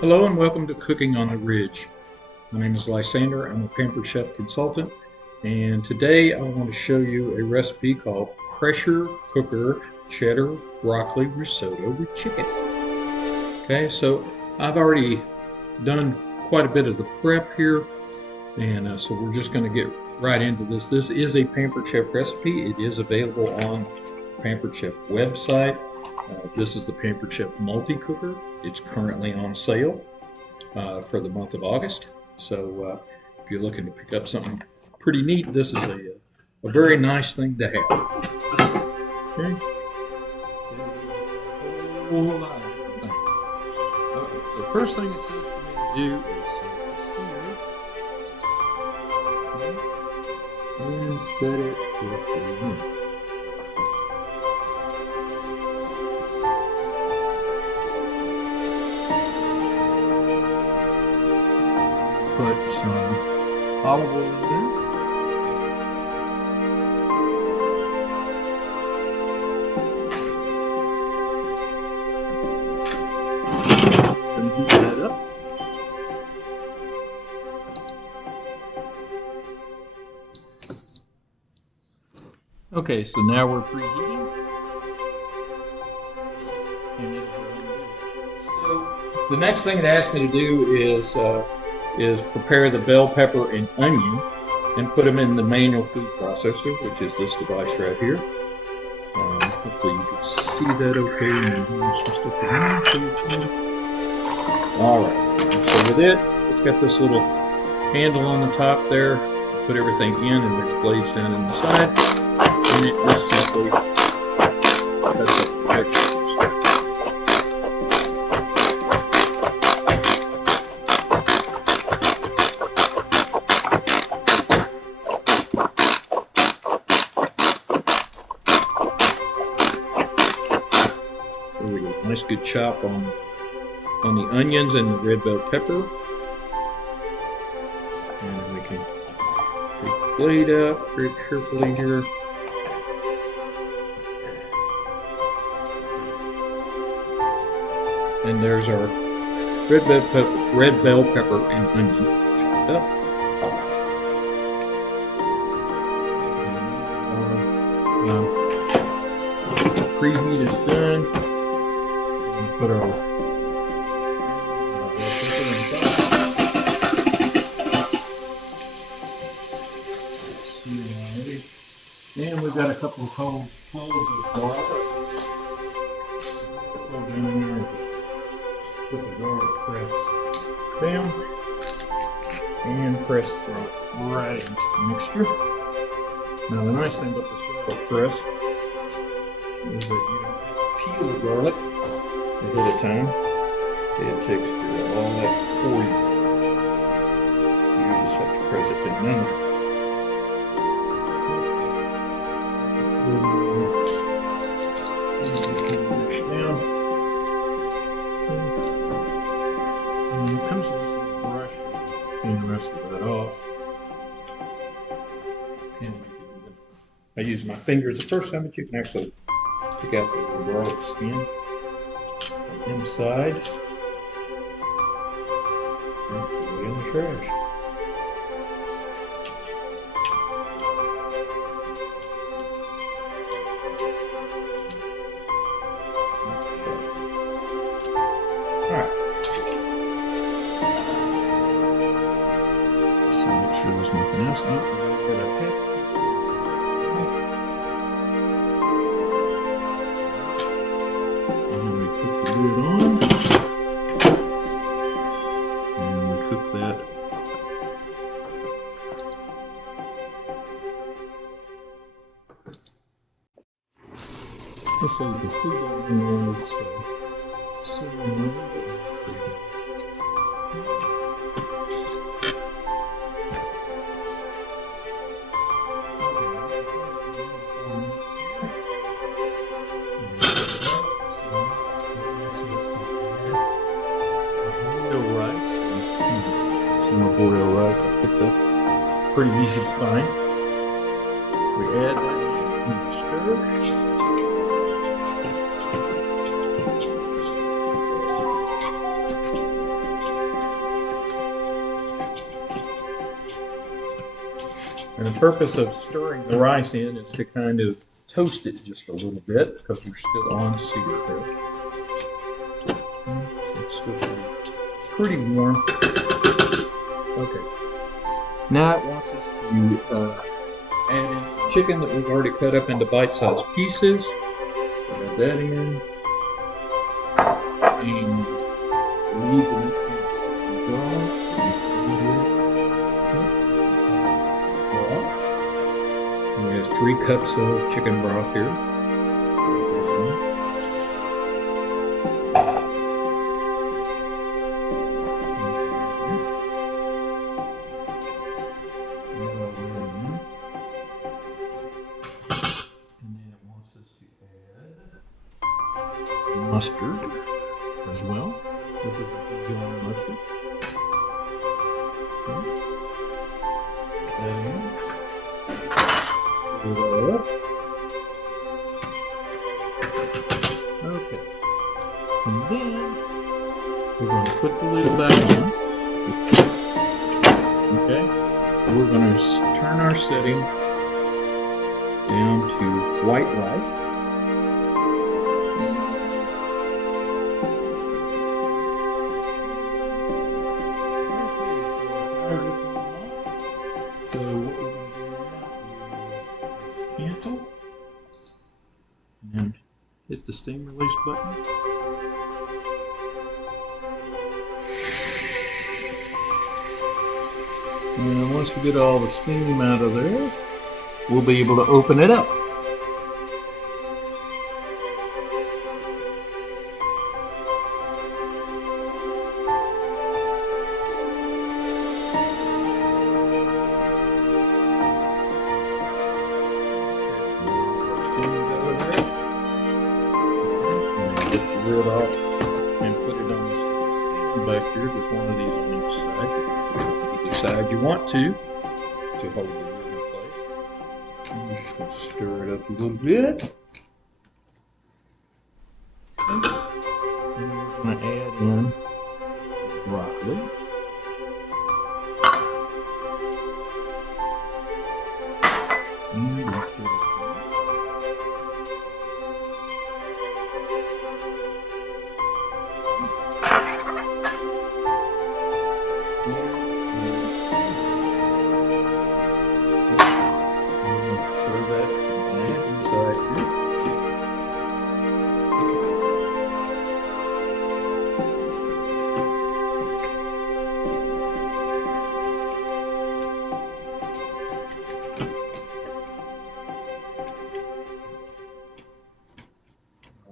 Hello and welcome to Cooking on the Ridge. My name is Lysander. I'm a Pampered Chef consultant, and today I want to show you a recipe called pressure cooker cheddar broccoli risotto with chicken. Okay, so I've already done quite a bit of the prep here, and so we're just going to get right into this. This is a Pampered Chef recipe. It is available on the Pampered Chef website. This is the Pampered Chef multi-cooker. It's currently on sale for the month of August. So if you're looking to pick up something pretty neat, this is a very nice thing to have. Okay. A whole lot of different things. Okay. The first thing it says for me to do is sear and set it for 3 minutes. Put some olive oil in there. And heat that up. Okay, so now we're preheating. And it is so the next thing it asked me to do is prepare the bell pepper and onion and put them in the manual food processor, which is this device right here. Hopefully you can see that okay. And some stuff around. All right, so with it, it's got this little handle on the top there. Put everything in, and there's blades down in the side, and it just simply cuts up the vegetables. So we get a nice good chop on the onions and the red bell pepper. And we can take the blade out very carefully here. And there's our red bell pepper and onion chopped up. Preheat is done. We put our and we've got a couple of cloves of garlic. Go down in there and just put the garlic press down and press the garlic right into the mixture. Now the nice thing about this garlic press is that you don't have to peel the garlic ahead of time. It takes care of all that for you. You just have to press it down in there. Down. And it comes with this little brush to clean the rest of that off. And I use my fingers the first time, but you can actually pick out the garlic skin inside and put it in the trash. Alright. So make sure there's nothing else. And then we put the lid on. And we cook that. Just so you can see that in there, it's boiled rice I picked up. Pretty easy to find. We add that in the stir. purpose of stirring the rice in is to kind of toast it just a little bit because we're still on sear here. It's still pretty warm. Okay. Now it wants us to add in some chicken that we've already cut up into bite-sized pieces. Add that in. And leave the next one broth. We have 3 cups of chicken broth here. And then it wants us to add mustard as well. This is a Dijon mustard. That in. Okay. And then we're going to put the lid back on. Okay. We're going to turn our setting down to white rice. So what we're going to do now is cancel and hit the steam release button. And once we get all the steam out of there, we'll be able to open it up. Lid off and put it on the back here. There's one of these on each side. Either side you want to hold the lid in place. And we're just going to stir it up a little bit. And we're going to add in broccoli. And stir that back inside here.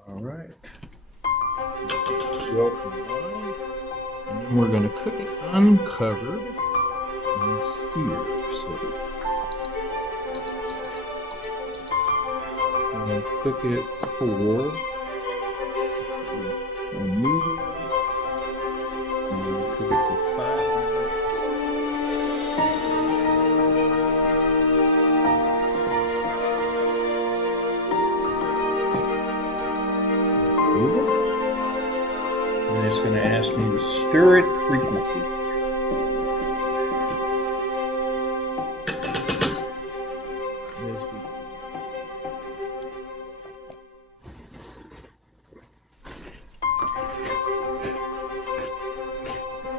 All right. Well combined. And then we're going to cook it uncovered and sear. So and cook it for a medium, and cook it for 5 minutes. And it's going to ask me to stir it frequently.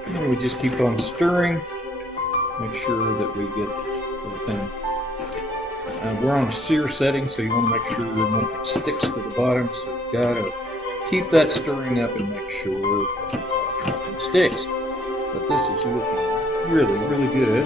And we just keep on stirring, make sure that we get everything. We're on a sear setting, so you want to make sure nothing sticks to the bottom, so you've got to keep that stirring up and make sure nothing sticks. But this is looking really, really good.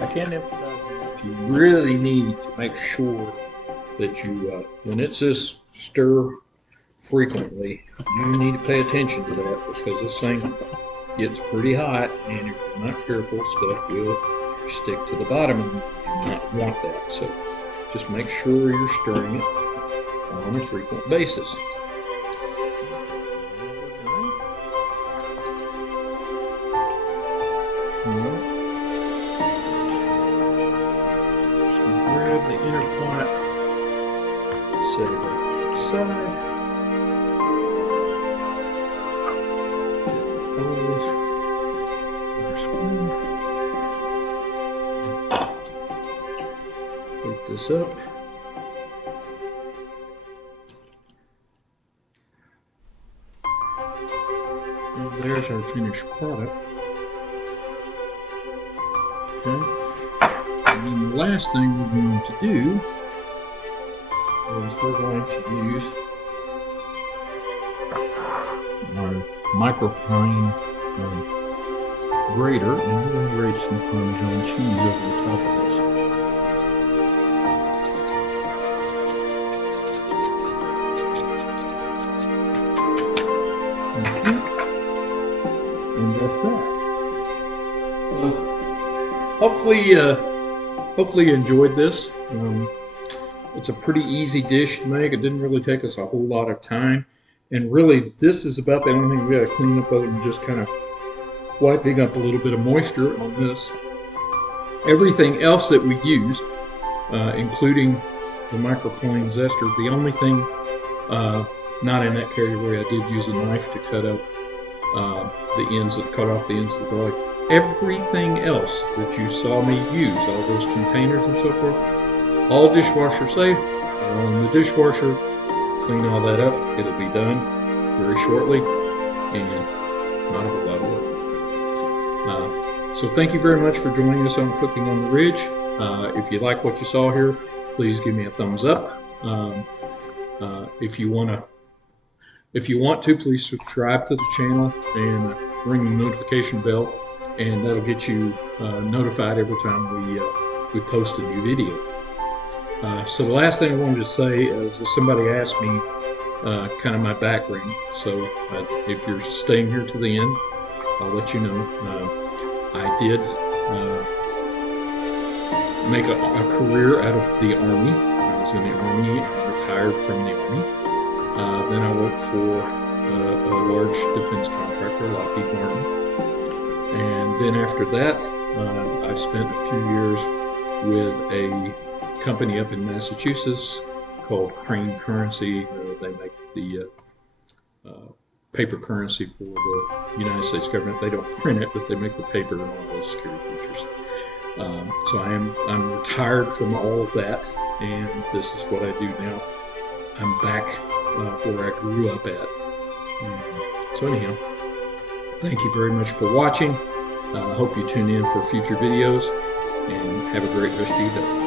I can't emphasize enough, you really need to make sure that you, when it says stir frequently, you need to pay attention to that because this thing gets pretty hot, and if you're not careful, stuff will stick to the bottom, and you do not want that. So just make sure you're stirring it on a frequent basis. Set it off to the side. Put this up. And there's our finished product. Okay. And then the last thing we're going to do is we're going to use our microplane grater, and we're going to grate some Parmesan cheese over the top of this. Okay. And that's that. So hopefully you enjoyed this. It's a pretty easy dish to make. It didn't really take us a whole lot of time. And really, this is about the only thing we got to clean up other than just kind of wiping up a little bit of moisture on this. Everything else that we used, including the microplane zester, the only thing not in that category, I did use a knife to cut up cut off the ends of the garlic. Everything else that you saw me use, all those containers and so forth, all dishwasher safe. On the dishwasher, clean all that up. It'll be done very shortly, and not a whole lot of work. So thank you very much for joining us on Cooking on the Ridge. If you like what you saw here, please give me a thumbs up. If you want to, please subscribe to the channel and ring the notification bell, and that'll get you notified every time we post a new video. So the last thing I wanted to say is that somebody asked me kind of my background. So if you're staying here to the end, I'll let you know. I did make a career out of the Army. I was in the Army and retired from the Army. Then I worked for a large defense contractor, Lockheed Martin. And then after that, I spent a few years with a company up in Massachusetts called Crane Currency. They make the paper currency for the United States government. They don't print it, but they make the paper and all those security features. So I'm retired from all of that, and this is what I do now. I'm back where I grew up at. So anyhow, thank you very much for watching. I hope you tune in for future videos, and have a great rest of your day.